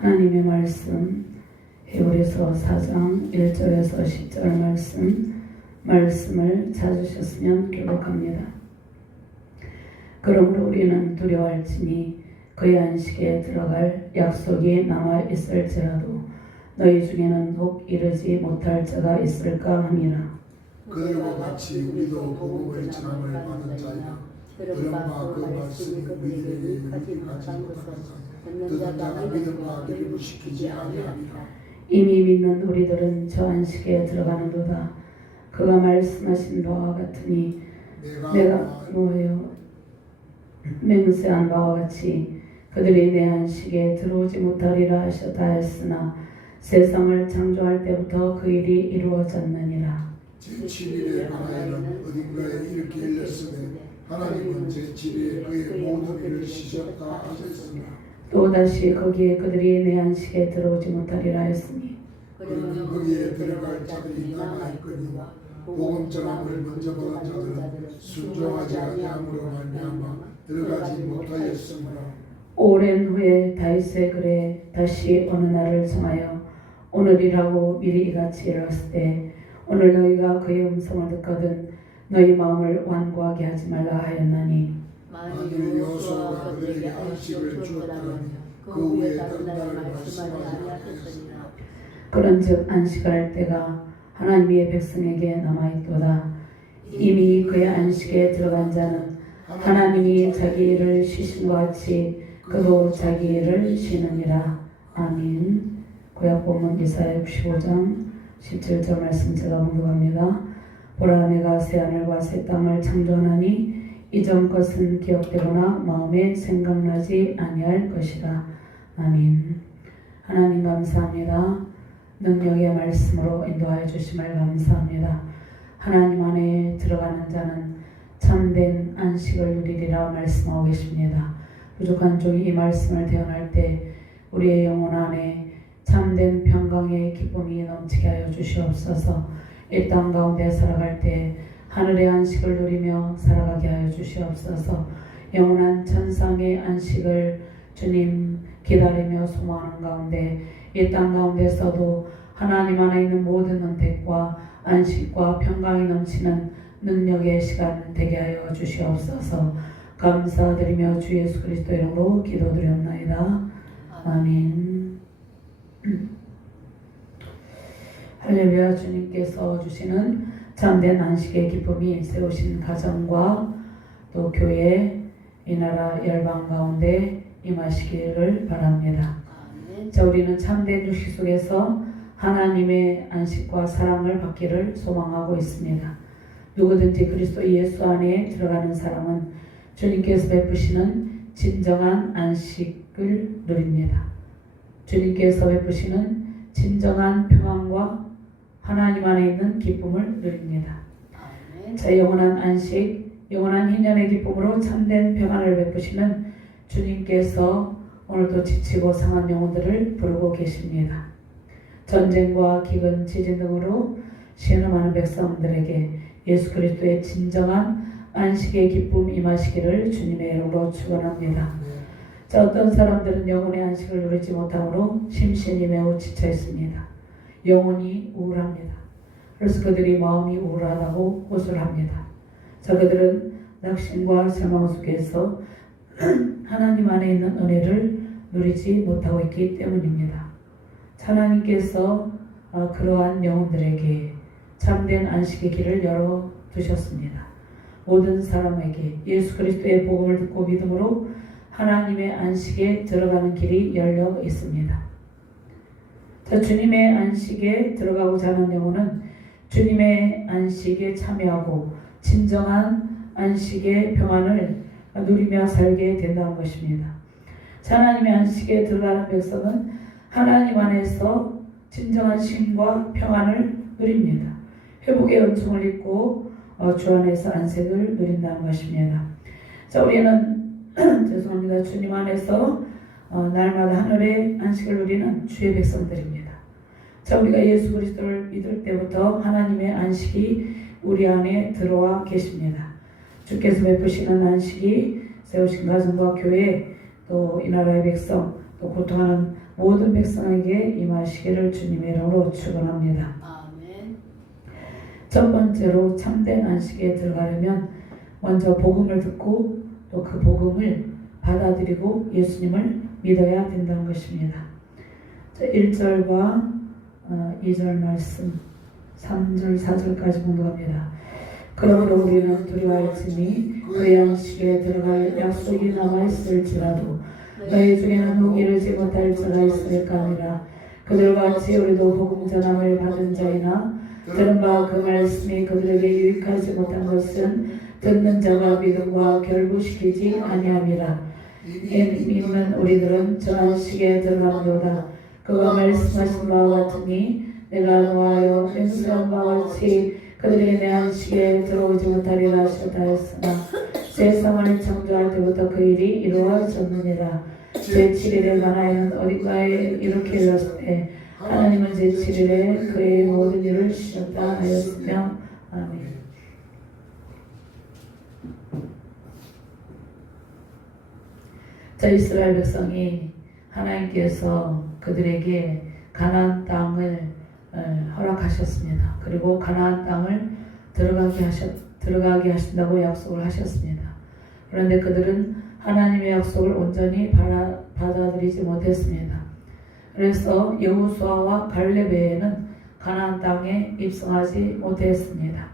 하나님의 말씀 히브리서 4장 1절에서 10절 말씀을 찾으셨으면 기록합니다. 그러므로 우리는 두려워할지니 그의 안식에 들어갈 약속이 남아 있을지라도 너희 중에는 혹 이르지 못할 자가 있을까 함이라. 그들과 같이 우리도 복음의 전함을 받은 자이라. 들음과 그 말씀이 우리에게 가지 못한 것은 듣는 자가 믿음과 결부시키지 아니하리라. 이미 믿는 우리들은 저 안식에 들어가는도다. 그가 말씀하신 바와 같으니 내가 노하여 맹세한 바와 같이 그들이 내 안식에 들어오지 못하리라 하셨다 했으나 세상을 창조할 때부터 그 일이 이루어졌느니라. 제7일에 하나에는 어딘가에 이렇게 일렀으며 하나님은 제7일에 그의 모든 일을 쉬셨다 하셨으나 또다시 거기에 그들이 내 안식에 들어오지 못하리라 했으니 그러면 거기에 들어갈 자들이 남아있거니와 복음 전함을 먼저 받은 자들은 순종하지 아니함으로 말미암아 들어가지 못하였으므로 오랜 후에 다윗의 글에 다시 어느 날을 정하여 오늘이라고 미리 이같이 일렀을 때 오늘 너희가 그의 음성을 듣거든 너희 마음을 완고하게 하지 말라 하였나니 만일 여호수아가 그들에게 안식을 주었다면 그 후에 다른 날 말씀하지 아니하였으리라. 그런즉 안식할 때가 하나님의 백성에게 남아있도다. 이미 그의 안식에 들어간 자는 하나님이 자기 일을 쉬신 것 같이 그도 자기 일을 쉬느니라. 아멘. 구약본문 이사야 65장 17절 말씀 제가 봉독합니다. 보라 내가 새하늘과 새 땅을 창조하나니 이전 것은 기억되거나 마음에 생각나지 아니할 것이라. 아멘. 하나님 감사합니다. 능력의 말씀으로 인도하여 주심을 감사합니다. 하나님 안에 들어가는 자는 참된 안식을 누리리라 말씀하고 계십니다. 부족한 종이 이 말씀을 대언할 때 우리의 영혼 안에 참된 평강의 기쁨이 넘치게 하여 주시옵소서. 이 땅 가운데 살아갈 때 하늘의 안식을 누리며 살아가게 하여 주시옵소서. 영원한 천상의 안식을 주님 기다리며 소망하는 가운데 이 땅 가운데서도 하나님 안에 있는 모든 은택과 안식과 평강이 넘치는 능력의 시간 되게 하여 주시옵소서. 감사드리며 주 예수 그리스도 이름으로 기도드렸나이다. 아멘. 할렐루야. 주님께서 주시는 참된 안식의 기쁨이 세우신 가정과 또 교회 이 나라 열방 가운데 임하시기를 바랍니다. 자, 우리는 참된 육식 속에서 하나님의 안식과 사랑을 받기를 소망하고 있습니다. 누구든지 그리스도 예수 안에 들어가는 사람은 주님께서 베푸시는 진정한 안식을 누립니다. 주님께서 베푸시는 진정한 평안과 하나님 안에 있는 기쁨을 누립니다. 자, 영원한 안식, 영원한 희년의 기쁨으로 참된 평안을 베푸시는 주님께서 오늘도 지치고 상한 영혼들을 부르고 계십니다. 전쟁과 기근, 지진 등으로 신음하는 백성들에게 예수 그리스도의 진정한 안식의 기쁨 임하시기를 주님의 이름으로 축원합니다. 자, 어떤 사람들은 영혼의 안식을 누리지 못함으로 심신이 매우 지쳐 있습니다. 영혼이 우울합니다. 그래서 그들이 마음이 우울하다고 호소를 합니다. 자, 그들은 낙심과 절망 속에서 하나님 안에 있는 은혜를 누리지 못하고 있기 때문입니다. 하나님께서 그러한 영혼들에게 참된 안식의 길을 열어두셨습니다. 모든 사람에게 예수 그리스도의 복음을 듣고 믿음으로 하나님의 안식에 들어가는 길이 열려 있습니다. 자, 주님의 안식에 들어가고자 하는 영혼은 주님의 안식에 참여하고 진정한 안식의 평안을 누리며 살게 된다는 것입니다. 자, 하나님의 안식에 들어가는 백성은 하나님 안에서 진정한 쉼과 평안을 누립니다. 회복의 은총을 입고 주 안에서 안식을 누린다는 것입니다. 자, 우리는 죄송합니다. 주님 안에서 날마다 하늘의 안식을 누리는 주의 백성들입니다. 자, 우리가 예수 그리스도를 믿을 때부터 하나님의 안식이 우리 안에 들어와 계십니다. 주께서 베푸시는 안식이 세우신 가정과 교회 또 이 나라의 백성 또 고통하는 모든 백성에게 임하시기를 주님의 이름으로 축원합니다. 아멘. 첫 번째로 참된 안식에 들어가려면 먼저 복음을 듣고 또 그 복음을 받아들이고 예수님을 믿어야 된다는 것입니다. 1절과 2절 말씀 3절 4절까지 공부합니다. 그러므로 우리는 두려워할지니 그의 안식에 들어갈 약속이 남아있을지라도 너희 중에는 혹 이르지 못할 자가 있을까 하니라. 그들과 같이 우리도 복음 전함을 받은 자이나 들은 바 그 말씀이 그들에게 유익하지 못한 것은 듣는 자가 믿음과 결부시키지 아니함이라. 이미 믿는 우리들은 저 안식에 들어가는도다. 그가 말씀하신 바와 같으니 내가 노하여 맹세한 바와 같이 그들이 내 안식에 들어오지 못하리라 하셨다 했으나 세상을 창조할 때부터 그 일이 이루어졌느니라. 제7일에 가나에는 어딘가에 이렇게 일렀을 때 하나님은 제7일에 그의 모든 일을 쉬셨다 하였으며 아멘. 자, 이스라엘 백성이 하나님께서 그들에게 가나안 땅을 허락하셨습니다. 그리고 가나안 땅을 들어가게 하신다고 약속을 하셨습니다. 그런데 그들은 하나님의 약속을 온전히 받아들이지 못했습니다. 그래서 여호수아와 갈렙 외에는 가나안 땅에 입성하지 못했습니다.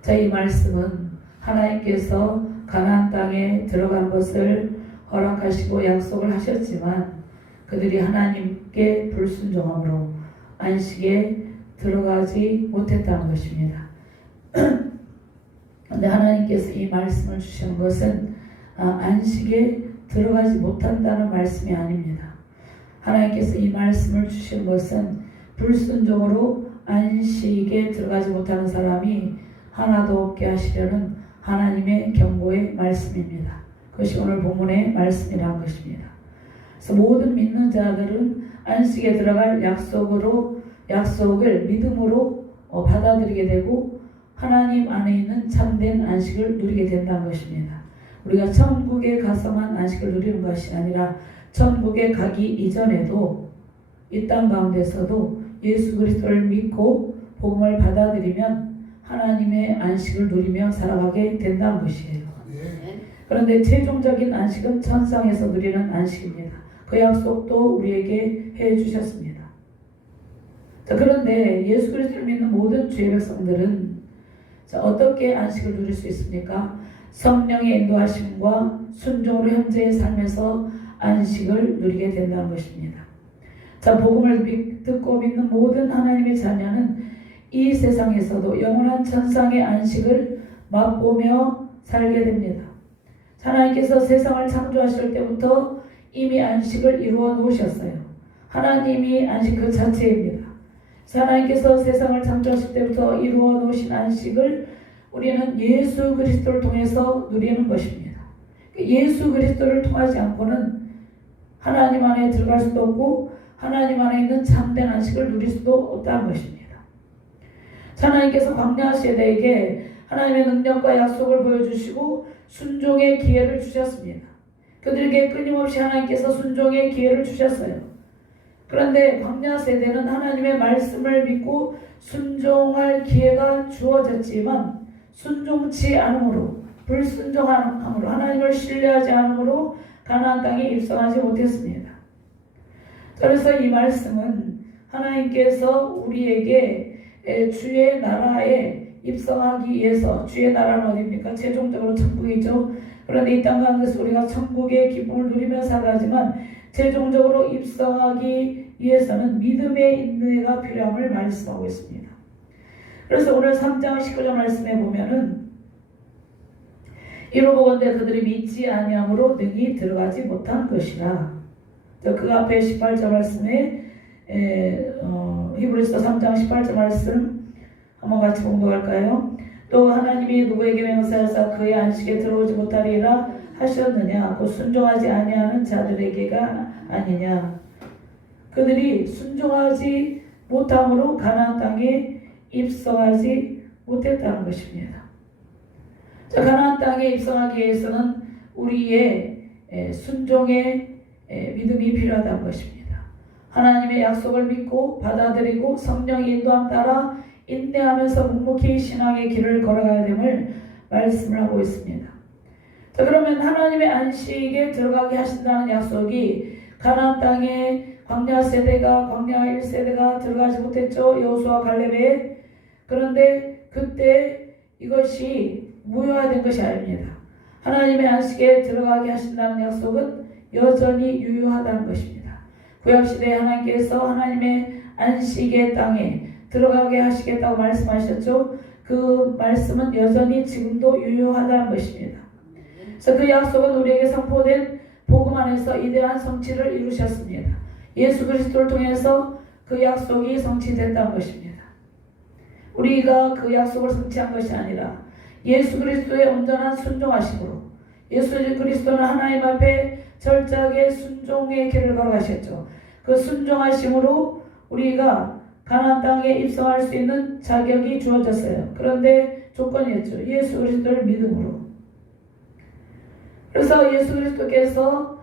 자, 이 말씀은 하나님께서 가나안 땅에 들어간 것을 허락하시고 약속을 하셨지만 그들이 하나님께 불순종함으로 안식에 들어가지 못했다는 것입니다. 그런데 하나님께서 이 말씀을 주시는 것은 안식에 들어가지 못한다는 말씀이 아닙니다. 하나님께서 이 말씀을 주신 것은 불순종으로 안식에 들어가지 못하는 사람이 하나도 없게 하시려는 하나님의 경고의 말씀입니다. 그것이 오늘 본문의 말씀이라는 것입니다. 그래서 모든 믿는 자들은 안식에 들어갈 약속을 믿음으로 받아들이게 되고 하나님 안에 있는 참된 안식을 누리게 된다는 것입니다. 우리가 천국에 가서만 안식을 누리는 것이 아니라 천국에 가기 이전에도 이 땅 가운데서도 예수 그리스도를 믿고 복음을 받아들이면 하나님의 안식을 누리며 살아가게 된다는 것이에요. 그런데 최종적인 안식은 천상에서 누리는 안식입니다. 그 약속도 우리에게 해주셨습니다. 자, 그런데 예수 그리스도를 믿는 모든 주의 백성들은 어떻게 안식을 누릴 수 있습니까? 성령의 인도하심과 순종으로 현재의 삶에서 안식을 누리게 된다는 것입니다. 자, 복음을 듣고 믿는 모든 하나님의 자녀는 이 세상에서도 영원한 천상의 안식을 맛보며 살게 됩니다. 하나님께서 세상을 창조하실 때부터 이미 안식을 이루어 놓으셨어요. 하나님이 안식 그 자체입니다. 하나님께서 세상을 창조하실 때부터 이루어 놓으신 안식을 우리는 예수 그리스도를 통해서 누리는 것입니다. 예수 그리스도를 통하지 않고는 하나님 안에 들어갈 수도 없고 하나님 안에 있는 참된 안식을 누릴 수도 없다는 것입니다. 하나님께서 광야 세대에게 하나님의 능력과 약속을 보여주시고 순종의 기회를 주셨습니다. 그들에게 끊임없이 하나님께서 순종의 기회를 주셨어요. 그런데 광야 세대는 하나님의 말씀을 믿고 순종할 기회가 주어졌지만 순종치 않음으로, 불순종함으로, 하나님을 신뢰하지 않음으로 가나안 땅에 입성하지 못했습니다. 그래서 이 말씀은 하나님께서 우리에게 주의 나라에 입성하기 위해서, 주의 나라는 어디입니까? 최종적으로 천국이죠. 그런데 이 땅 가운데서 우리가 천국의 기쁨을 누리며 살아가지만 최종적으로 입성하기 위해서는 믿음의 인내가 필요함을 말씀하고 있습니다. 그래서 오늘 3장 19절 말씀에 보면은 이로보건대 그들이 믿지 아니함으로 능히 들어가지 못한 것이라. 그 앞에 18절 말씀에 히브리서 3장 18절 말씀 한번 같이 공부할까요? 또 하나님이 누구에게 맹세하사 그의 안식에 들어오지 못하리라 하셨느냐? 곧 순종하지 아니하는 자들에게가 아니냐? 그들이 순종하지 못함으로 가나안 땅에 입성하지 못했다는 것입니다. 자, 가나안 땅에 입성하기 위해서는 우리의 순종의 믿음이 필요하다는 것입니다. 하나님의 약속을 믿고 받아들이고 성령의 인도함 따라 인내하면서 묵묵히 신앙의 길을 걸어가야 됨을 말씀을 하고 있습니다. 자, 그러면 하나님의 안식에 들어가게 하신다는 약속이 가나안 땅에 광야 1세대가 들어가지 못했죠. 여호수아 갈렙에. 그런데 그때 이것이 무효화된 것이 아닙니다. 하나님의 안식에 들어가게 하신다는 약속은 여전히 유효하다는 것입니다. 구약시대에 하나님께서 하나님의 안식의 땅에 들어가게 하시겠다고 말씀하셨죠. 그 말씀은 여전히 지금도 유효하다는 것입니다. 그래서 그 약속은 우리에게 선포된 복음 안에서 이대한 성취를 이루셨습니다. 예수 그리스도를 통해서 그 약속이 성취됐다는 것입니다. 우리가 그 약속을 성취한 것이 아니라 예수 그리스도의 온전한 순종하심으로, 예수 그리스도는 하나님 앞에 철저하게 순종의 길을 걸어가셨죠. 그 순종하심으로 우리가 가나안 땅에 입성할 수 있는 자격이 주어졌어요. 그런데 조건이었죠. 예수 그리스도를 믿음으로. 그래서 예수 그리스도께서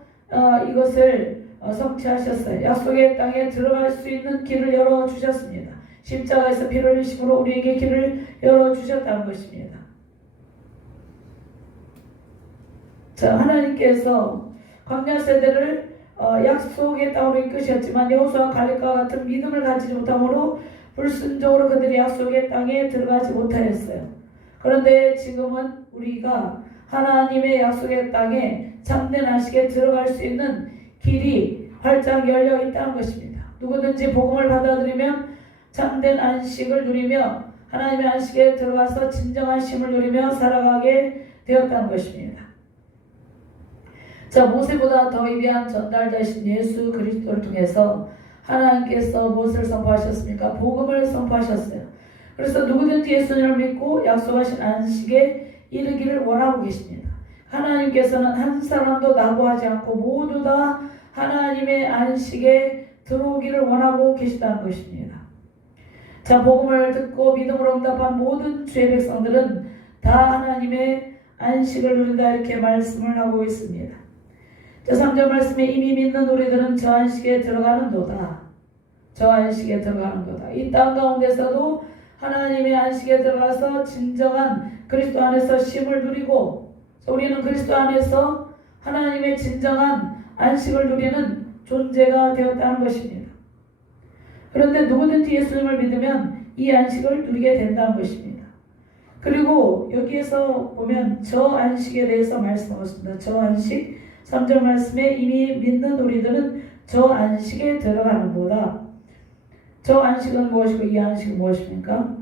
이것을 성취하셨어요. 약속의 땅에 들어갈 수 있는 길을 열어주셨습니다. 십자가에서 피를 흘리심으로 우리에게 길을 열어주셨다는 것입니다. 자, 하나님께서 광야 세대를 약속의 땅으로 이끄셨지만 여호수아 갈렙과 같은 믿음을 가지지 못함으로 불순종으로 그들이 약속의 땅에 들어가지 못하였어요. 그런데 지금은 우리가 하나님의 약속의 땅에 참된 안식에 들어갈 수 있는 길이 활짝 열려 있다는 것입니다. 누구든지 복음을 받아들이면 참된 안식을 누리며 하나님의 안식에 들어가서 진정한 쉼을 누리며 살아가게 되었다는 것입니다. 자, 모세보다 더 위대한 전달자이신 예수 그리스도를 통해서 하나님께서 무엇을 선포하셨습니까? 복음을 선포하셨어요. 그래서 누구든지 예수님을 믿고 약속하신 안식에 이르기를 원하고 계십니다. 하나님께서는 한 사람도 낙오하지 않고 모두 다 하나님의 안식에 들어오기를 원하고 계시다는 것입니다. 자, 복음을 듣고 믿음으로 응답한 모든 주의 백성들은 다 하나님의 안식을 누린다 이렇게 말씀을 하고 있습니다. 자, 3절 말씀에 이미 믿는 우리들은 저 안식에 들어가는도다. 저 안식에 들어가는도다. 이 땅 가운데서도 하나님의 안식에 들어가서 진정한 그리스도 안에서 쉼을 누리고, 우리는 그리스도 안에서 하나님의 진정한 안식을 누리는 존재가 되었다는 것입니다. 그런데 누구든지 예수님을 믿으면 이 안식을 누리게 된다는 것입니다. 그리고 여기에서 보면 저 안식에 대해서 말씀하고 있습니다. 저 안식, 3절 말씀에 이미 믿는 우리들은 저 안식에 들어가는 거다. 저 안식은 무엇이고 이 안식은 무엇입니까?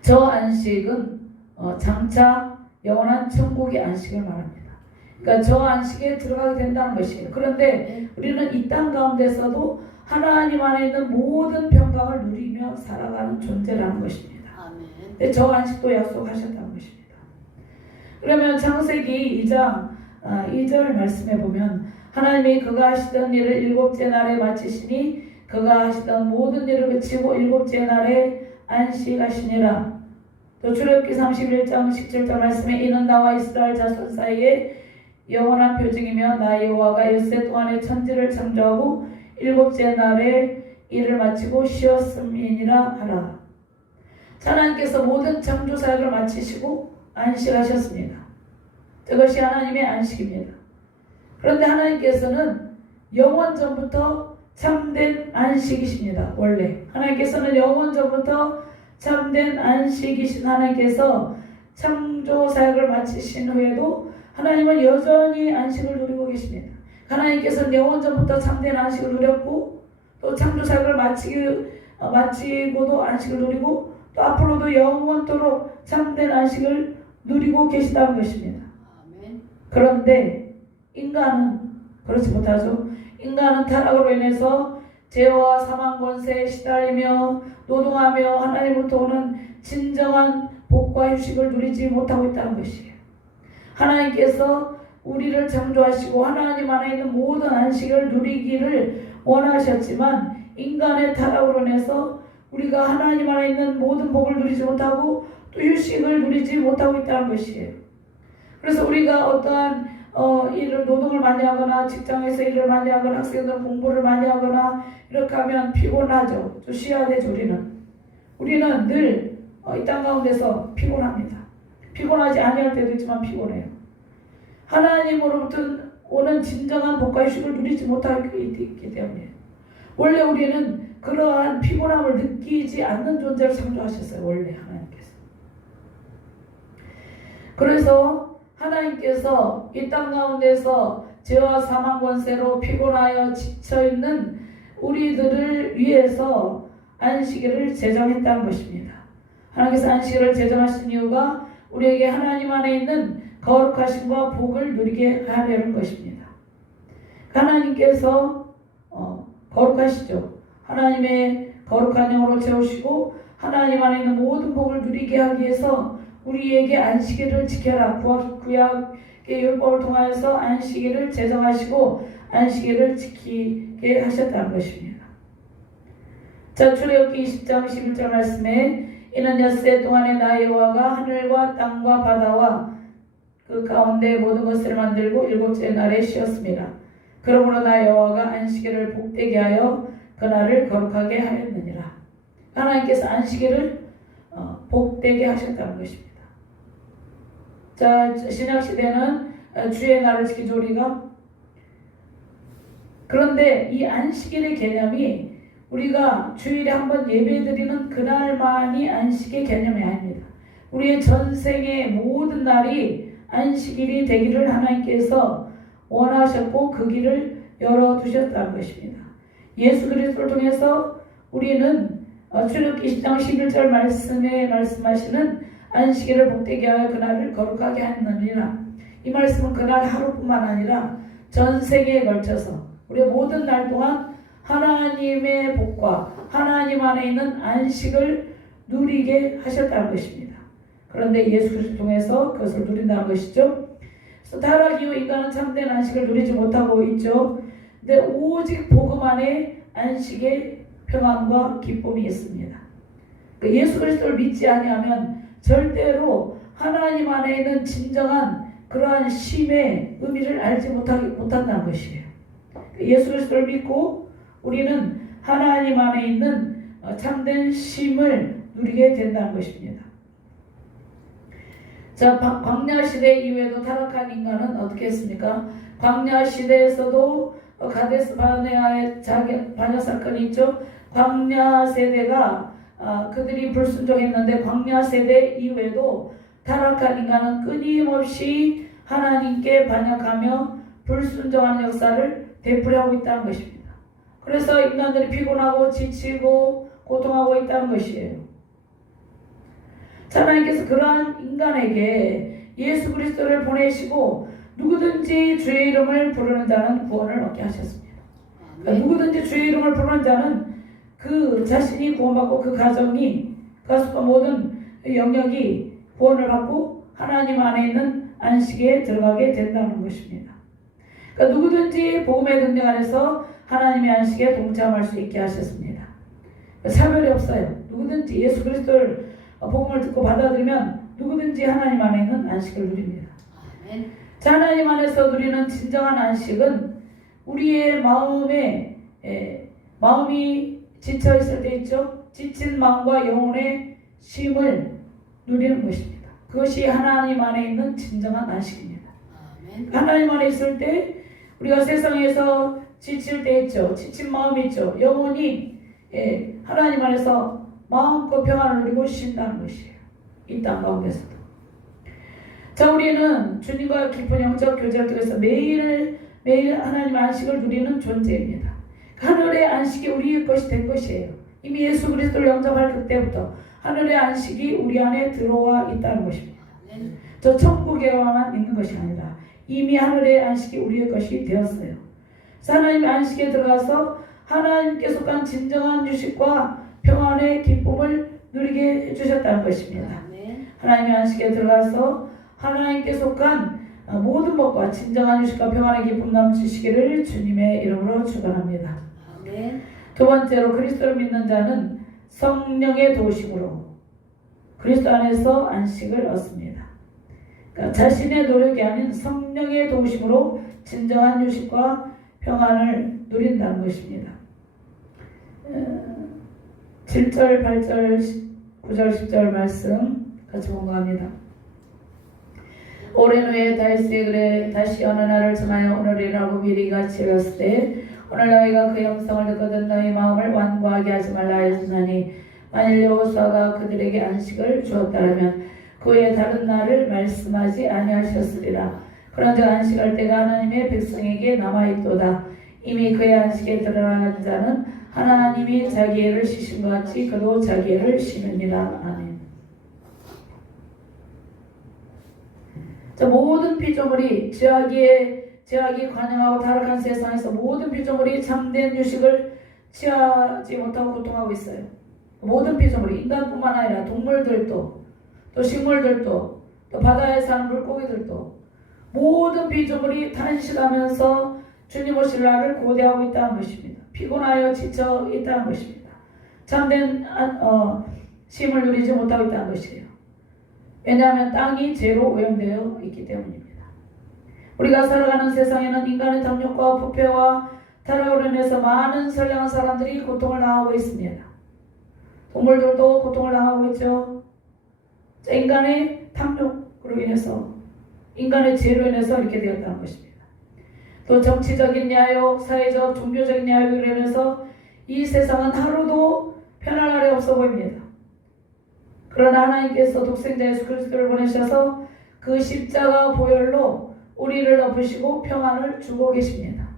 저 안식은 장차 영원한 천국의 안식을 말합니다. 그러니까 저 안식에 들어가게 된다는 것이에요. 그런데 우리는 이 땅 가운데서도 하나님 안에 있는 모든 평강을 누리며 살아가는 존재라는 것입니다. 근데 저 안식도 약속하셨다는 것입니다. 그러면 창세기 2장 2절 말씀해 보면 하나님이 그가 하시던 일을 일곱째 날에 마치시니 그가 하시던 모든 일을 그치고 일곱째 날에 안식하시니라. 또 출애굽기 31장 17절 말씀에 이는 나와 이스라엘 자손 사이에 영원한 표징이며 나 여호와가 엿새 동안에 천지를 창조하고 일곱째 날에 일을 마치고 쉬었음이니라 하라. 하나님께서 모든 창조 사역을 마치시고 안식하셨습니다. 이것이 하나님의 안식입니다. 그런데 하나님께서는 영원전부터 참된 안식이십니다. 원래 하나님께서는 영원전부터 참된 안식이신 하나님께서 창조 사역을 마치신 후에도 하나님은 여전히 안식을 누리고 계십니다. 하나님께서는 영원전부터 참된 안식을 누렸고 또 창조 사역을 마치고도 안식을 누리고 또 앞으로도 영원토록 참된 안식을 누리고 계시다는 것입니다. 그런데 인간은 그렇지 못하죠. 인간은 타락으로 인해서 죄와 사망 권세에 시달리며 노동하며 하나님으로부터 오는 진정한 복과 휴식을 누리지 못하고 있다는 것이에요. 하나님께서 우리를 창조하시고 하나님 안에 있는 모든 안식을 누리기를 원하셨지만 인간의 타락으로 인해서 우리가 하나님 안에 있는 모든 복을 누리지 못하고 또 휴식을 누리지 못하고 있다는 것이에요. 그래서 우리가 어떠한 일을 노동을 많이 하거나 직장에서 일을 많이 하거나 학생들 공부를 많이 하거나 이렇게 하면 피곤하죠. 좀 쉬어야 되죠. 우리는 늘 이 땅 가운데서 피곤합니다. 피곤하지 아니할 때도 있지만 피곤해요. 하나님으로부터 오는 진정한 복과 휴식을 누리지 못하고 있기 때문에 원래 우리는 그러한 피곤함을 느끼지 않는 존재를 창조하셨어요. 원래 하나님께서. 그래서 하나님께서 이 땅 가운데서 죄와 사망 권세로 피곤하여 지쳐있는 우리들을 위해서 안식일을 제정했다는 것입니다. 하나님께서 안식일을 제정하신 이유가 우리에게 하나님 안에 있는 거룩하심과 복을 누리게 하려는 것입니다. 하나님께서 거룩하시죠. 하나님의 거룩한 영으로 채우시고 하나님 안에 있는 모든 복을 누리게 하기 위해서 우리에게 안식일을 지켜라. 구약의 율법을 통하여서 안식일을 제정하시고 안식일을 지키게 하셨다는 것입니다. 자, 출애굽기 20장 11절 말씀에 이는 엿새 동안에 나 여호와가 하늘과 땅과 바다와 그 가운데 모든 것을 만들고 일곱째 날에 쉬었습니다. 그러므로 나 여호와가 안식일을 복되게 하여 그날을 거룩하게 하였느니라. 하나님께서 안식일을 복되게 하셨다는 것입니다. 자, 신약시대는 주의 날을 지키죠 우리가. 그런데 이 안식일의 개념이 우리가 주일에 한번 예배드리는 그날만이 안식의 개념이 아닙니다. 우리의 전생의 모든 날이 안식일이 되기를 하나님께서 원하셨고 그 길을 열어두셨다는 것입니다. 예수 그리스도를 통해서 우리는 출애굽기 20장 11절 말씀에 말씀하시는 안식일을 복되게 하여 그날을 거룩하게 하느니라. 이 말씀은 그날 하루뿐만 아니라 전생에 걸쳐서 우리의 모든 날 동안 하나님의 복과 하나님 안에 있는 안식을 누리게 하셨다는 것입니다. 그런데 예수 그리스도를 통해서 그것을 누린다는 것이죠. 그래서 타락 이후 인간은 참된 안식을 누리지 못하고 있죠. 근데 오직 복음 안에 안식의 평안과 기쁨이 있습니다. 예수 그리스도를 믿지 아니하면 절대로 하나님 안에 있는 진정한 그러한 쉼의 의미를 알지 못한다는 것이에요. 예수 그리스도를 믿고 우리는 하나님 안에 있는 참된 쉼을 누리게 된다는 것입니다. 자, 광야 시대 이후에도 타락한 인간은 어떻게 했습니까? 광야 시대에서도 가데스 바네아의 반역 사건이 있죠. 광야 세대가 그들이 불순종했는데 광야 세대 이후에도 타락한 인간은 끊임없이 하나님께 반역하며 불순종하는 역사를 되풀이하고 있다는 것입니다. 그래서 인간들이 피곤하고 지치고 고통하고 있다는 것이에요. 하나님께서 그러한 인간에게 예수 그리스도를 보내시고 누구든지 주의 이름을 부르는 자는 구원을 얻게 하셨습니다. 그러니까 누구든지 주의 이름을 부르는 자는 그 자신이 구원받고 그 가정이 그 모든 영역이 구원을 받고 하나님 안에 있는 안식에 들어가게 된다는 것입니다. 그러니까 누구든지 복음의 능력 안에서 하나님의 안식에 동참할 수 있게 하셨습니다. 차별이 없어요. 누구든지 예수 그리스도를 복음을 듣고 받아들이면 누구든지 하나님 안에 있는 안식을 누립니다. 아멘. 자, 하나님 안에서 누리는 진정한 안식은 우리의 마음이 지쳐 있을 때 있죠. 지친 마음과 영혼의 쉼을 누리는 것입니다. 그것이 하나님 안에 있는 진정한 안식입니다. 아멘. 하나님 안에 있을 때 우리가 세상에서 지칠 때 있죠. 지친 마음이 있죠. 영혼이 하나님 안에서 마음껏 평안을 누리고 쉰다는 것이에요. 이 땅 가운데서도. 자, 우리는 주님과 깊은 영적 교제를 통해서 매일 하나님의 안식을 누리는 존재입니다. 하늘의 안식이 우리의 것이 된 것이에요. 이미 예수 그리스도를 영접할 그때부터 하늘의 안식이 우리 안에 들어와 있다는 것입니다. 저 천국에만 있는 것이 아니라 이미 하늘의 안식이 우리의 것이 되었어요. 하나님의 안식에 들어가서 하나님께 속한 진정한 휴식과 평안의 기쁨을 누리게 해주셨다는 것입니다. 하나님의 안식에 들어가서 하나님께 속한 모든 것과 진정한 휴식과 평안의 기쁨 넘치시기를 주님의 이름으로 축원합니다. 두 번째로 그리스도를 믿는 자는 성령의 도우심으로 그리스도 안에서 안식을 얻습니다. 그러니까 자신의 노력이 아닌 성령의 도우심으로 진정한 휴식과 평안을 누린다는 것입니다. 7절, 8절, 9절, 10절 말씀 같이 공부합니다. 오랜 후에 다윗이 그래 다시 어느 날을 정하여 오늘이라고 미리 같이 읽었을 때 오늘 너희가 그 영성을 듣거든 너희 마음을 완고하게 하지 말라 하였으나니 만일 여호수아가 그들에게 안식을 주었다라면 그 후에 다른 날을 말씀하지 아니하셨으리라. 그런즉 안식할 때가 하나님의 백성에게 남아있도다. 이미 그의 안식에 들어가는 자는 하나님이 자기 애를 쉬신 것 같이 그도 자기 애를 쉬느니라. 아멘. 자, 모든 피조물이 죄악이 관영하고 타락한 세상에서 모든 피조물이 참된 휴식을 취하지 못하고 고통하고 있어요. 모든 피조물이 인간뿐만 아니라 동물들도 또 식물들도 또 바다에 사는 물고기들도 모든 피조물이 탄식하면서 주님 오실 날을 고대하고 있다는 것입니다. 피곤하여 지쳐 있다는 것입니다. 참된 쉼을 누리지 못하고 있다는 것이에요. 왜냐하면 땅이 죄로 오염되어 있기 때문입니다. 우리가 살아가는 세상에는 인간의 탐욕과 부패와 타락으로 인해서 많은 선량한 사람들이 고통을 당하고 있습니다. 동물들도 고통을 당하고 있죠. 인간의 탐욕으로 인해서 인간의 죄로 인해서 이렇게 되었다는 것입니다. 또 정치적인 야욕, 사회적, 종교적인 야욕으로 인해서 이 세상은 하루도 편안할 날이 없어 보입니다. 그러나 하나님께서 독생자 예수 그리스도를 보내셔서 그 십자가 보혈로 우리를 덮으시고 평안을 주고 계십니다.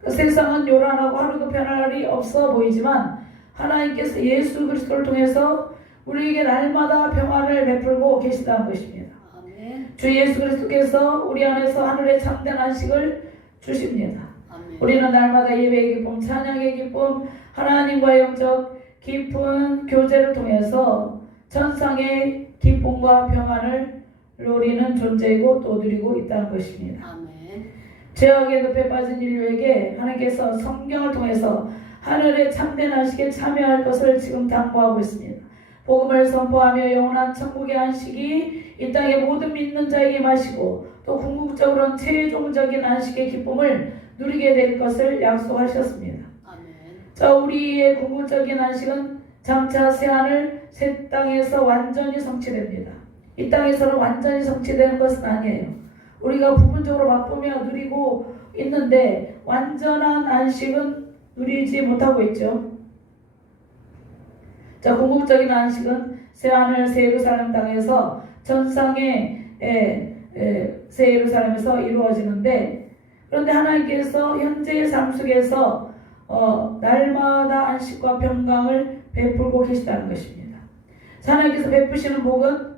그 세상은 요란하고 하루도 편안할 날이 없어 보이지만 하나님께서 예수 그리스도를 통해서 우리에게 날마다 평안을 베풀고 계시다는 것입니다. 아멘. 주 예수 그리스도께서 우리 안에서 하늘의 참된 안식을 주십니다. 아멘. 우리는 날마다 예배의 기쁨, 찬양의 기쁨, 하나님과의 영적 깊은 교제를 통해서 천상의 기쁨과 평안을 누리는 존재이고 또 누리고 있다는 것입니다. 아멘. 죄악의 늪에 빠진 인류에게 하나님께서 성경을 통해서 하늘의 참된 안식에 참여할 것을 지금 당부하고 있습니다. 복음을 선포하며 영원한 천국의 안식이 이 땅의 모든 믿는 자에게 마시고 또 궁극적으로는 최종적인 안식의 기쁨을 누리게 될 것을 약속하셨습니다. 아멘. 자, 우리의 궁극적인 안식은 장차 새하늘 새 땅에서 완전히 성취됩니다. 이 땅에서는 완전히 성취되는 것은 아니에요. 우리가 부분적으로 맛보며 누리고 있는데 완전한 안식은 누리지 못하고 있죠. 자, 궁극적인 안식은 새하늘 새 예루살렘 땅에서 천상의 새 예루살렘에서 이루어지는데, 그런데 하나님께서 현재의 삶 속에서 날마다 안식과 평강을 베풀고 계시다는 것입니다. 하나님께서 베푸시는 복은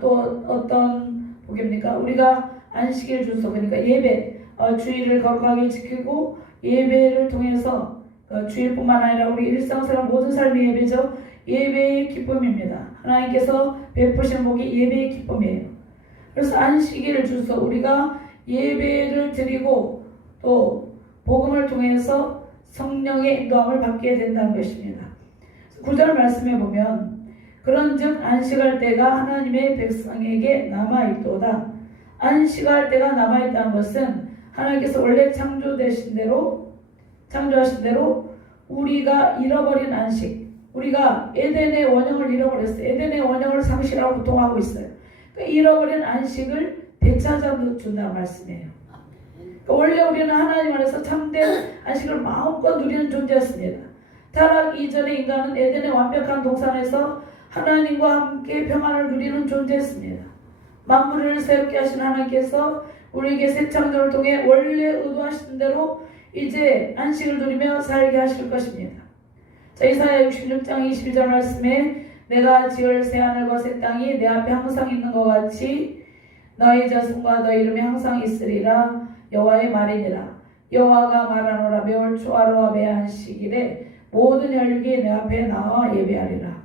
또 어떤 복입니까? 우리가 안식일 주소, 그러니까 예배, 주일을 거룩하게 지키고 예배를 통해서 주일뿐만 아니라 우리 일상생활 모든 삶의 예배죠. 예배의 기쁨입니다. 하나님께서 베푸시는 복이 예배의 기쁨이에요. 그래서 안식일을 주소 우리가 예배를 드리고 또 복음을 통해서 성령의 인도함을 받게 된다는 것입니다. 9절 말씀에 보면 그런즉 안식할 때가 하나님의 백성에게 남아있도다. 안식할 때가 남아있다는 것은 하나님께서 원래 창조하신 대로 우리가 잃어버린 안식, 우리가 에덴의 원형을 잃어버렸어요. 에덴의 원형을 상실하고 고통하고 있어요. 그러니까 잃어버린 안식을 되찾아준다는 말씀이에요. 그러니까 원래 우리는 하나님 안에서 참된 안식을 마음껏 누리는 존재였습니다. 타락 이전의 인간은 에덴의 완벽한 동산에서 하나님과 함께 평안을 누리는 존재였습니다. 만물을 새롭게 하신 하나님께서 우리에게 새 창조를 통해 원래 의도하신 대로 이제 안식을 누리며 살게 하실 것입니다. 자, 이사야 66장 21절 말씀에 내가 지을 새 하늘과 새 땅이 내 앞에 항상 있는 것 같이 너희 자손과 너희 이름이 항상 있으리라. 여호와의 말이니라. 여호와가 말하노라. 매월 초하루와 매 안식일에 모든 혈육이 내 앞에 나와 예배하리라.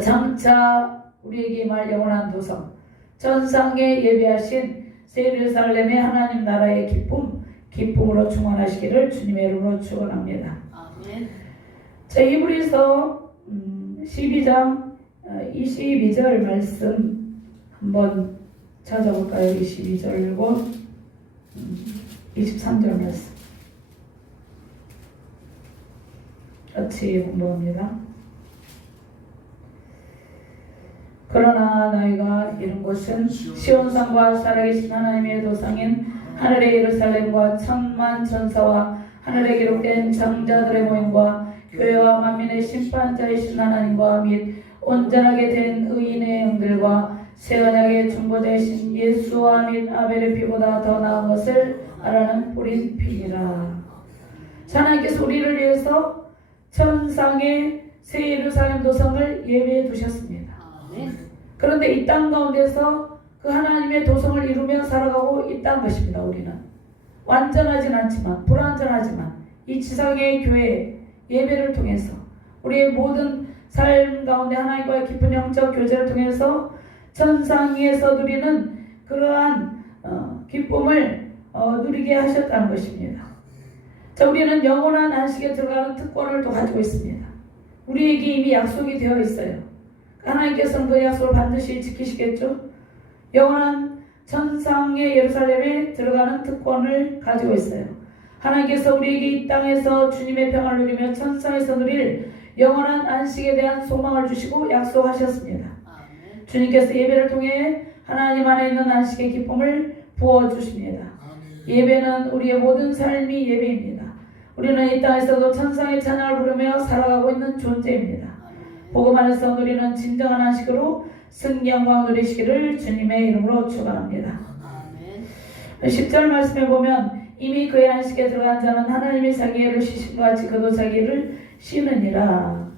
장차 우리에게 말 영원한 도성 천상에 예배하신 새 예루살렘의 하나님 나라의 기쁨으로 충만하시기를 주님의 이름으로 축원합니다. 아멘. 자, 히브리서 12장 22절 말씀 한번 찾아볼까요? 22절이고 23절 말씀 같이 공부합니다. 그러나 너희가 이룬 것은 시온산과 살아계신 하나님의 도상인 하늘의 예루살렘과 천만 천사와 하늘에 기록된 장자들의 모임과 교회와 만민의 심판자이신 하나님과 및 온전하게 된 의인의 영들과 새 언약의 중보자이신 예수와 및 아벨의 피보다 더 나은 것을 알아는 뿌린 피니라. 하나님께서 우리를 위해서 천상의 새 예루살렘 도성을 예비해 두셨습니다. 그런데 이 땅 가운데서 그 하나님의 도성을 이루며 살아가고 있다는 것입니다. 우리는 완전하진 않지만 불완전하지만 이 지상의 교회 예배를 통해서 우리의 모든 삶 가운데 하나님과의 깊은 영적 교제를 통해서 천상 위에서 누리는 그러한 기쁨을 누리게 하셨다는 것입니다. 자, 우리는 영원한 안식에 들어가는 특권을 또 가지고 있습니다. 우리에게 이미 약속이 되어 있어요. 하나님께서는 그 약속을 반드시 지키시겠죠. 영원한 천상의 예루살렘에 들어가는 특권을 가지고 있어요. 하나님께서 우리에게 이 땅에서 주님의 평화를 누리며 천상에서 누릴 영원한 안식에 대한 소망을 주시고 약속하셨습니다. 주님께서 예배를 통해 하나님 안에 있는 안식의 기쁨을 부어주십니다. 예배는 우리의 모든 삶이 예배입니다. 우리는 이 땅에서도 천상의 찬양을 부르며 살아가고 있는 존재입니다. 복음 안에서 누리는 진정한 안식으로 승리영광 누리시기를 주님의 이름으로 축원합니다. 10절 말씀에 보면 이미 그의 안식에 들어간 자는 하나님이 자기를 쉬신 것 같이 그도 자기를 쉬느니라.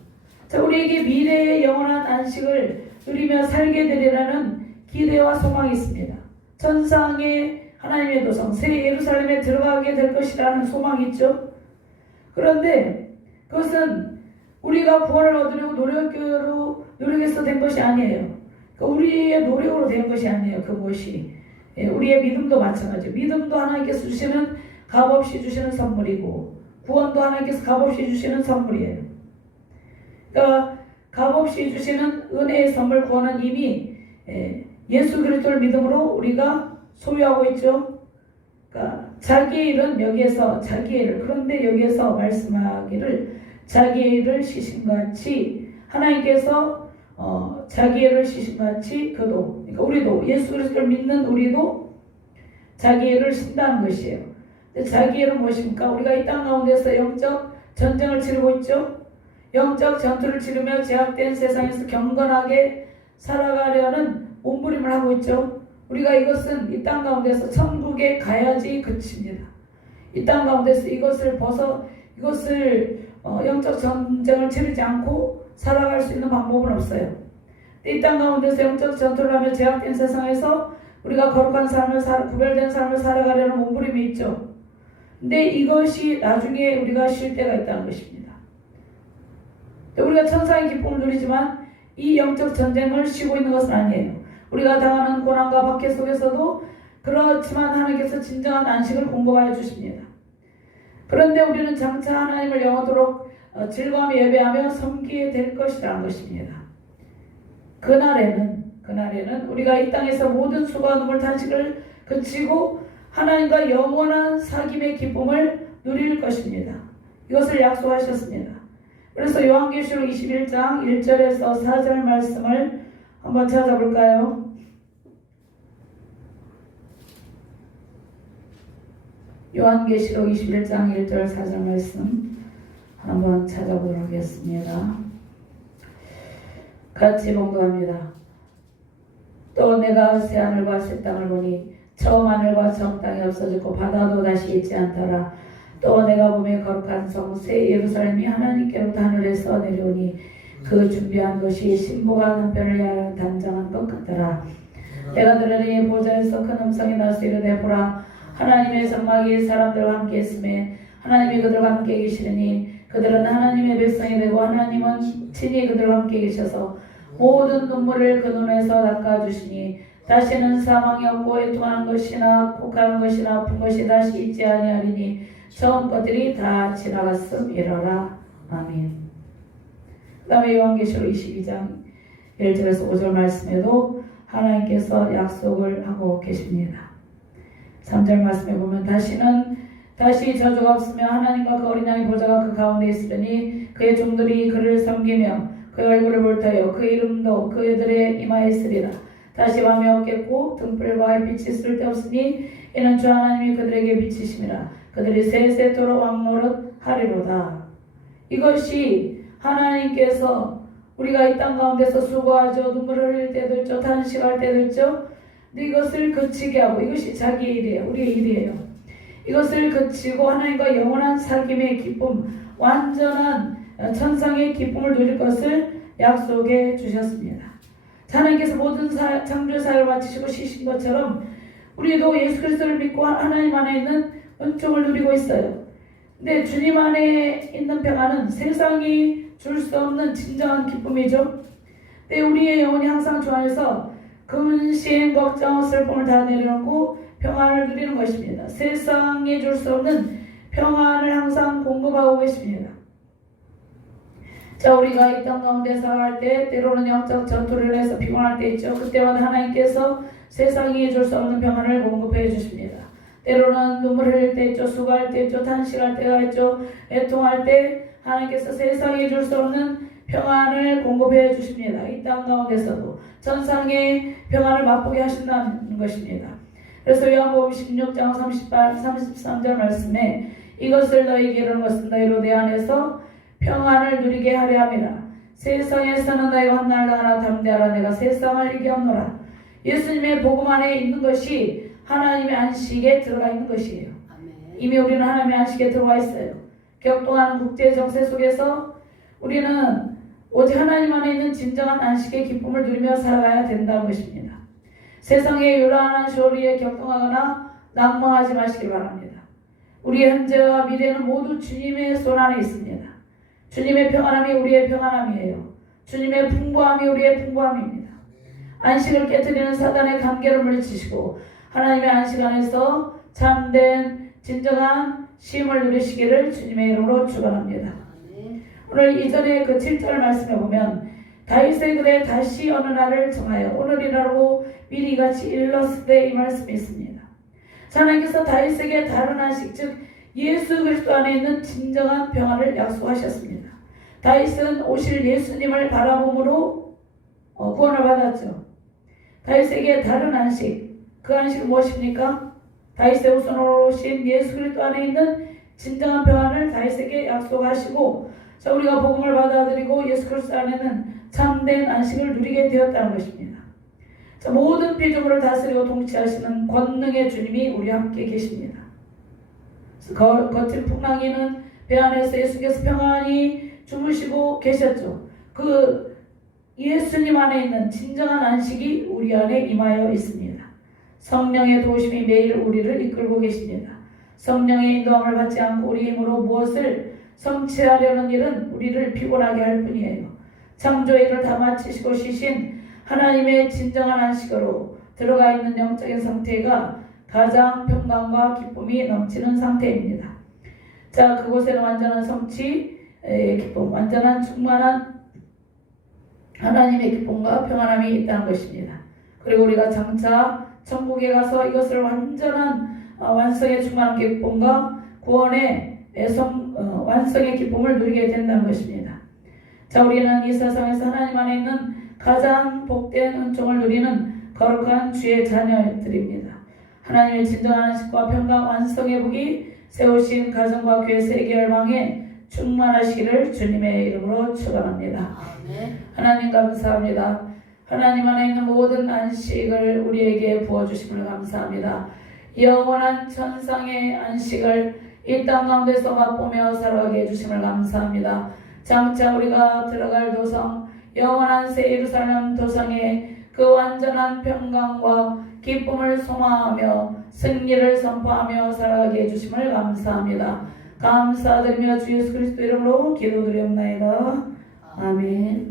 자, 우리에게 미래의 영원한 안식을 누리며 살게 되리라는 기대와 소망이 있습니다. 천상의 하나님의 도성 새 예루살렘에 들어가게 될 것이라는 소망이 있죠. 그런데 그것은 우리가 구원을 얻으려고 노력으로 노력해서 된 것이 아니에요. 우리의 노력으로 된 것이 아니에요. 그것이 우리의 믿음도 마찬가지예요. 믿음도 하나님께서 주시는 값없이 주시는 선물이고 구원도 하나님께서 값없이 주시는 선물이에요. 그러니까 값없이 주시는 은혜의 선물 구원은 이미 예수 그리스도를 믿음으로 우리가 소유하고 있죠. 그러니까 자기의 일은 여기에서 자기의 일을 그런데 여기에서 말씀하기를 자기의 일을 쉬신같이 하나님께서 자기의 일을 쉬신같이 그도 그러니까 우리도 예수 그리스도를 믿는 우리도 자기의 일을 신다는 것이에요. 자기의 일은 무엇입니까? 우리가 이 땅 가운데서 영적 전쟁을 치르고 있죠. 영적 전투를 치르며 제약된 세상에서 경건하게 살아가려는 몸부림을 하고 있죠. 우리가 이것은 이 땅 가운데서 천국에 가야지 그칩니다. 이 땅 가운데서 이것을 영적 전쟁을 치르지 않고 살아갈 수 있는 방법은 없어요. 이 땅 가운데서 영적 전투를 하며 제약된 세상에서 우리가 거룩한 삶을 구별된 삶을 살아가려는 몸부림이 있죠. 근데 이것이 나중에 우리가 쉴 때가 있다는 것입니다. 우리가 천상의 기쁨을 누리지만 이 영적 전쟁을 쉬고 있는 것은 아니에요. 우리가 당하는 고난과 박해 속에서도 그렇지만 하나님께서 진정한 안식을 공급하여 주십니다. 그런데 우리는 장차 하나님을 영원토록 즐거움에 예배하며 섬기게 될 것이라는 것입니다. 그날에는 우리가 이 땅에서 모든 수고와 눈물 탄식을 그치고 하나님과 영원한 사귐의 기쁨을 누릴 것입니다. 이것을 약속하셨습니다. 그래서 요한계시록 21장 1절에서 4절 말씀을 한번 찾아볼까요? 요한계시록 21장 1절 4절 말씀 한번 찾아보도록 하겠습니다. 같이 봉독합니다. 또 내가 새 하늘과 새 땅을 보니 처음 하늘과 처음 땅이 없어졌고 바다도 다시 있지 않더라. 또 내가 보매 거룩한 성 새 예루살렘이 하나님께로부터 하늘에서 내려오니 그 준비한 것이 신부가 남편을 향하여 단장한 것 같더라. 내가 들으니 보좌에서 큰 음성이 나서 이르되 보라 하나님의 장막이 사람들과 함께 있음에 하나님이 그들과 함께 계시느니 그들은 하나님의 백성이 되고 하나님은 친히 그들과 함께 계셔서 모든 눈물을 그 눈에서 닦아주시니 다시는 사망이 없고 애통하는 것이나 곡하는 것이나 아픈 것이 다시 있지 아니하리니 처음 것들이 다 지나갔음이러라. 아멘. 그 다음에 요한계시록 22장 1절에서 5절 말씀에도 하나님께서 약속을 하고 계십니다. 3절 말씀에 보면 다시 저주가 없으며 하나님과 그 어린 양의 보좌가 그 가운데 있으려니 그의 종들이 그를 섬기며 그의 얼굴을 볼터여 그 이름도 그들의 이마에 있으리라. 다시 밤이 없겠고 등불과 햇빛이 쓸데없으니 이는 주 하나님이 그들에게 비치심이라. 그들이 세세토록 왕노릇 하리로다. 이것이 하나님께서 우리가 이 땅 가운데서 수고하죠. 눈물을 흘릴 때도 있죠. 탄식할 때도 있죠. 근데 이것을 그치게 하고, 이것이 자기 일이에요. 우리의 일이에요. 이것을 그치고 하나님과 영원한 사귐의 기쁨, 완전한 천상의 기쁨을 누릴 것을 약속해 주셨습니다. 하나님께서 모든 창조 사역을 마치시고 쉬신 것처럼 우리도 예수 그리스도를 믿고 하나님 안에 있는 은총을 누리고 있어요. 근데 주님 안에 있는 평안은 세상이 줄 수 없는 진정한 기쁨이죠. 근데 우리의 영혼이 항상 주 안에서 근심, 걱정, 슬픔을 다 내려놓고 평안을 누리는 것입니다. 세상에 줄 수 없는 평안을 항상 공급하고 계십니다. 자, 우리가 이 땅 가운데 살아갈 때 때로는 영적 전투를 해서 피곤할 때 있죠. 그때마다 하나님께서 세상이 줄 수 없는 평안을 공급해 주십니다. 때로는 눈물 흘릴 때 있죠. 수고할 때 있죠. 탄식할 때가 있죠. 애통할 때 하나님께서 세상이 줄 수 없는 평안을 공급해 주십니다. 이 땅 가운데서도 천상의 평안을 맛보게 하신다는 것입니다. 그래서 요한복음 16장 33절 말씀에 이것을 너희에게 이르는 것은 너희로 내 안에서 평안을 누리게 하려 함이라. 세상에서는 너희가 험난을 하나 담대하라. 내가 세상을 이겼노라. 예수님의 복음 안에 있는 것이 하나님의 안식에 들어가 있는 것이에요. 이미 우리는 하나님의 안식에 들어가 있어요. 격동하는 국제 정세 속에서 우리는 오직 하나님 안에 있는 진정한 안식의 기쁨을 누리며 살아가야 된다는 것입니다. 세상의 요란한 쇼리에 격동하거나 낙망하지 마시기 바랍니다. 우리의 현재와 미래는 모두 주님의 손 안에 있습니다. 주님의 평안함이 우리의 평안함이에요. 주님의 풍부함이 우리의 풍부함입니다. 안식을 깨뜨리는 사단의 관계를 물리치시고 하나님의 안식 안에서 참된 진정한 쉼을 누리시기를 주님의 이름으로 축원합니다. 오늘 이전에 그 7절 말씀에 보면 다윗의 글에 다시 어느 날을 정하여 오늘이라고 미리 같이 일렀을 때 이 말씀이 있습니다. 하나님께서 다윗에게 다른 안식, 즉 예수 그리스도 안에 있는 진정한 평안을 약속하셨습니다. 다윗은 오실 예수님을 바라봄으로 구원을 받았죠. 다윗에게 다른 안식, 그 안식은 무엇입니까? 다윗의 우선으로 오신 예수 그리스도 안에 있는 진정한 평안을 다윗에게 약속하시고, 자, 우리가 복음을 받아들이고 예수 그리스도 안에는 참된 안식을 누리게 되었다는 것입니다. 자, 모든 피조물을 다스리고 통치하시는 권능의 주님이 우리와 함께 계십니다. 거친 풍랑이는 배 안에서 예수께서 평안히 주무시고 계셨죠. 그 예수님 안에 있는 진정한 안식이 우리 안에 임하여 있습니다. 성령의 도우심이 매일 우리를 이끌고 계십니다. 성령의 인도함을 받지 않고 우리 힘으로 무엇을 성취하려는 일은 우리를 피곤하게 할 뿐이에요. 창조의 일을 다 마치시고 쉬신 하나님의 진정한 안식으로 들어가 있는 영적인 상태가 가장 평강과 기쁨이 넘치는 상태입니다. 자, 그곳에는 완전한 성취의 기쁨, 완전한 충만한 하나님의 기쁨과 평안함이 있다는 것입니다. 그리고 우리가 장차 천국에 가서 이것을 완전한 완성의 충만한 기쁨과 구원의 완성의 기쁨을 누리게 된다는 것입니다. 자, 우리는 이 세상에서 하나님 안에 있는 가장 복된 은총을 누리는 거룩한 주의 자녀들입니다. 하나님의 진정한 안식과 평강 완성의 복이 세우신 가정과 교회 세계 열방에 충만하시기를 주님의 이름으로 축원합니다. 하나님 감사합니다. 하나님 안에 있는 모든 안식을 우리에게 부어주심을 감사합니다. 영원한 천상의 안식을 이 땅 가운데서 맛보며 살아가게 해주심을 감사합니다. 장차 우리가 들어갈 도성, 영원한 새 예루살렘 도성에 그 완전한 평강과 기쁨을 소망하며 승리를 선포하며 살아가게 해주심을 감사합니다. 감사드리며 주 예수 그리스도 이름으로 기도드리옵나이다. 아멘.